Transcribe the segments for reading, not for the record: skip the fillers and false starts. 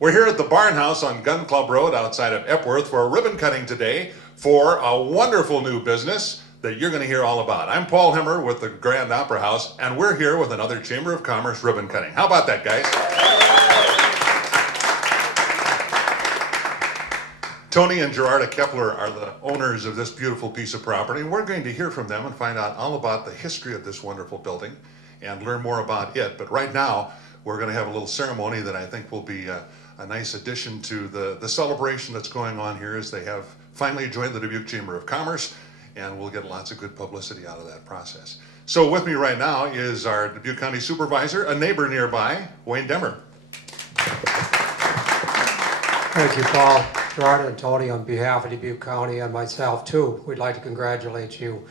We're here at the Barn House on Gun Club Road outside of Epworth for a ribbon cutting today for a wonderful new business that you're going to hear all about. I'm Paul Hemmer with the Grand Opera House, and we're here with another Chamber of Commerce ribbon cutting. How about that, guys? Tony and Gerarda Keppler are the owners of this beautiful piece of property, and we're going to hear from them and find out all about the history of this wonderful building and learn more about it. But right now, we're going to have a little ceremony that I think will be a nice addition to the celebration that's going on here, as they have finally joined the Dubuque Chamber of Commerce, and we'll get lots of good publicity out of that process. So with me right now is our Dubuque County Supervisor, a neighbor nearby, Wayne Demmer. Thank you, Paul. Gerarda and Tony, on behalf of Dubuque County and myself too, we'd like to congratulate you.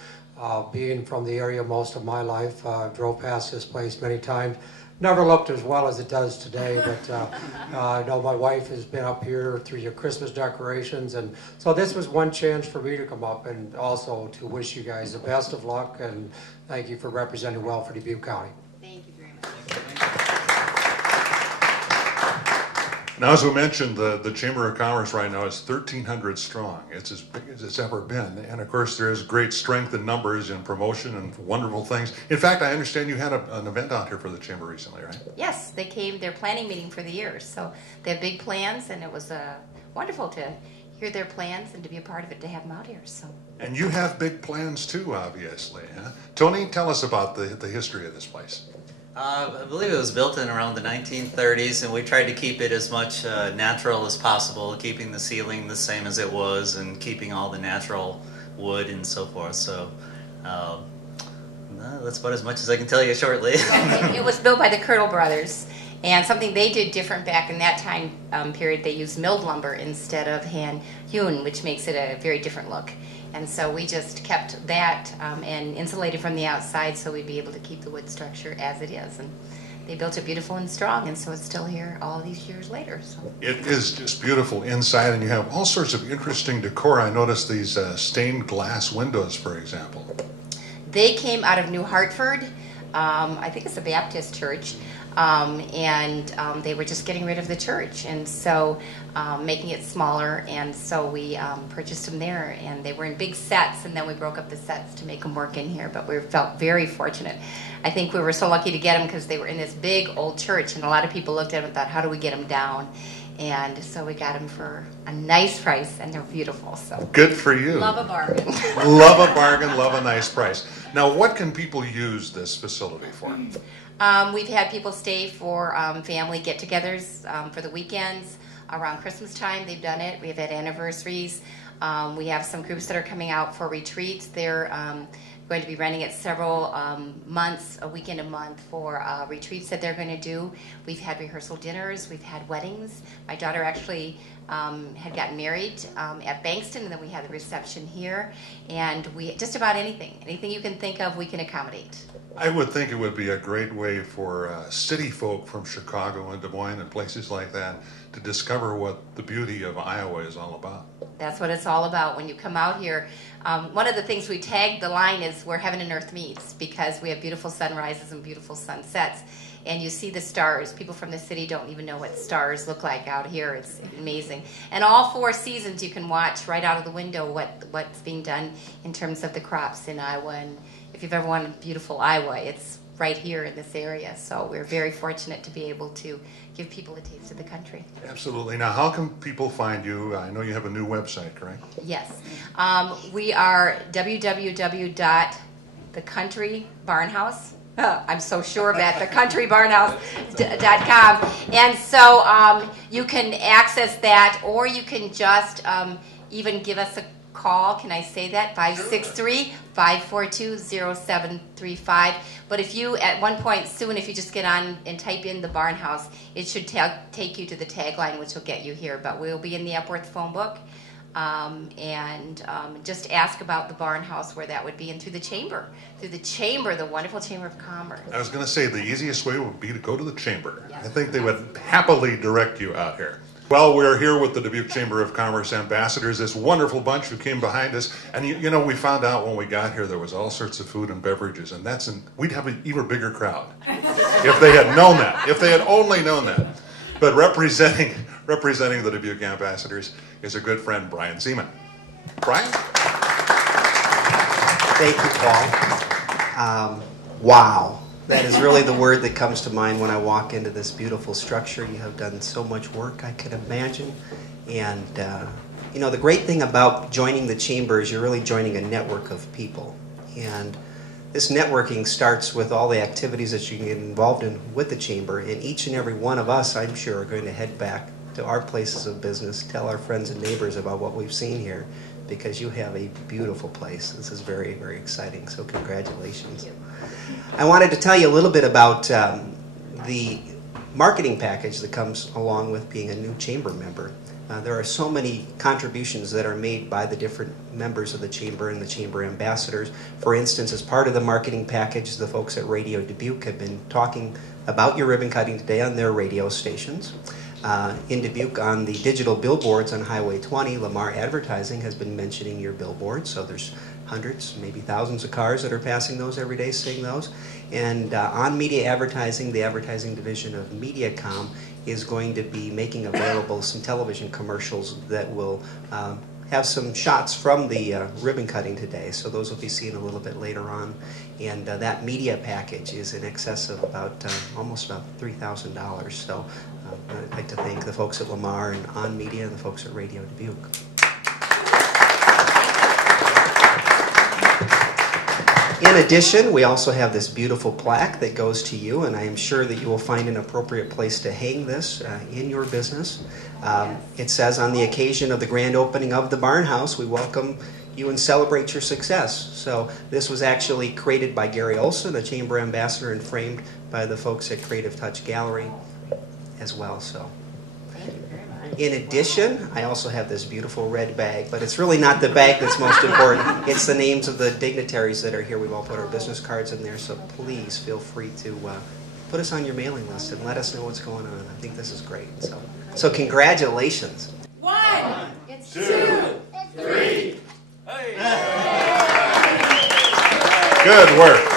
Being from the area most of my life, drove past this place many times. Never looked as well as it does today, but I know my wife has been up here through your Christmas decorations, and so this was one chance for me to come up and also to wish you guys the best of luck, and thank you for representing well for Dubuque County. Thank you very much. Now, as we mentioned, the Chamber of Commerce right now is 1,300 strong. It's as big as it's ever been. And of course, there's great strength in numbers and promotion and wonderful things. In fact, I understand you had an event out here for the Chamber recently, right? Yes, they came, their planning meeting for the year. So they have big plans, and it was wonderful to hear their plans and to be a part of it, to have them out here. So. And you have big plans too, obviously. Huh? Tony, tell us about the history of this place. I believe it was built in around the 1930s, and we tried to keep it as much natural as possible, keeping the ceiling the same as it was and keeping all the natural wood and so forth. So that's about as much as I can tell you shortly. It was built by the Kirtle brothers, and something they did different back in that time period, they used milled lumber instead of hand hewn, which makes it a very different look. And so we just kept that and insulated from the outside so we'd be able to keep the wood structure as it is. And they built it beautiful and strong, and so it's still here all these years later. So. It is just beautiful inside, and you have all sorts of interesting decor. I noticed these stained glass windows, for example. They came out of New Hartford. I think it's a Baptist church. And they were just getting rid of the church, and so making it smaller, and so we purchased them there, and they were in big sets, and then we broke up the sets to make them work in here, but we felt very fortunate. I think we were so lucky to get them because they were in this big old church, and a lot of people looked at them and thought, how do we get them down? And so we got them for a nice price, and they're beautiful. So good for you. Love a bargain. Love a bargain, love a nice price. Now, what can people use this facility for? We've had people stay for family get-togethers for the weekends. Around Christmas time, they've done it. We've had anniversaries. We have some groups that are coming out for retreats. They're going to be renting it several months, a weekend a month, for retreats that they're going to do. We've had rehearsal dinners. We've had weddings. My daughter actually had gotten married at Bankston, and then we had the reception here. And we just about anything you can think of, we can accommodate. I would think it would be a great way for city folk from Chicago and Des Moines and places like that to discover what the beauty of Iowa is all about. That's what it's all about. When you come out here, one of the things we tagged the line is where heaven and earth meets, because we have beautiful sunrises and beautiful sunsets. And you see the stars. People from the city don't even know what stars look like out here. It's amazing. And all 4 seasons you can watch right out of the window what's being done in terms of the crops in Iowa. And if you've ever wanted beautiful Iowa, it's right here in this area. So we're very fortunate to be able to give people a taste of the country. Absolutely. Now, how can people find you? I know you have a new website, correct? Yes. We are www.thecountrybarnhouse.com. I'm so sure of that, thecountrybarnhouse.com. And so you can access that, or you can just even give us a call. Can I say that? 563-542-0735. But if you, at one point soon, if you just get on and type in the Barn House, it should take you to the tagline, which will get you here. But we'll be in the Epworth phone book. And just ask about the Barn House, where that would be, and through the chamber, the wonderful Chamber of Commerce. I was going to say the easiest way would be to go to the chamber. Yes. I think they would happily direct you out here. Well, we're here with the Dubuque Chamber of Commerce Ambassadors, this wonderful bunch who came behind us. And you know, we found out when we got here there was all sorts of food and beverages, and we'd have an even bigger crowd if they had known that, if they had only known that. But representing representing the Dubuque Ambassadors, is a good friend, Brian Zeman. Brian? Thank you, Paul. Wow. That is really the word that comes to mind when I walk into this beautiful structure. You have done so much work, I could imagine. And, you know, the great thing about joining the Chamber is you're really joining a network of people. And this networking starts with all the activities that you can get involved in with the Chamber. And each and every one of us, I'm sure, are going to head back to our places of business, tell our friends and neighbors about what we've seen here, because you have a beautiful place. This is very, very exciting, so congratulations. I wanted to tell you a little bit about the marketing package that comes along with being a new Chamber member. There are so many contributions that are made by the different members of the Chamber and the Chamber Ambassadors. For instance, as part of the marketing package, the folks at Radio Dubuque have been talking about your ribbon cutting today on their radio stations. In Dubuque, on the digital billboards on Highway 20, Lamar Advertising has been mentioning your billboards, so there's hundreds, maybe thousands of cars that are passing those every day, seeing those. And on media advertising, the advertising division of MediaCom is going to be making available some television commercials that will have some shots from the ribbon cutting today, so those will be seen a little bit later on. And that media package is in excess of about almost about $3,000. So I'd like to thank the folks at Lamar and On Media and the folks at Radio Dubuque. In addition, we also have this beautiful plaque that goes to you, and I am sure that you will find an appropriate place to hang this in your business. It says, on the occasion of the grand opening of the Barn House, we welcome you and celebrate your success. So this was actually created by Gary Olson, a Chamber Ambassador, and framed by the folks at Creative Touch Gallery as well. So, in addition, I also have this beautiful red bag, but it's really not the bag that's most important. It's the names of the dignitaries that are here. We've all put our business cards in there, so please feel free to put us on your mailing list and let us know what's going on. I think this is great. So congratulations. 1, 2, 3. Good work.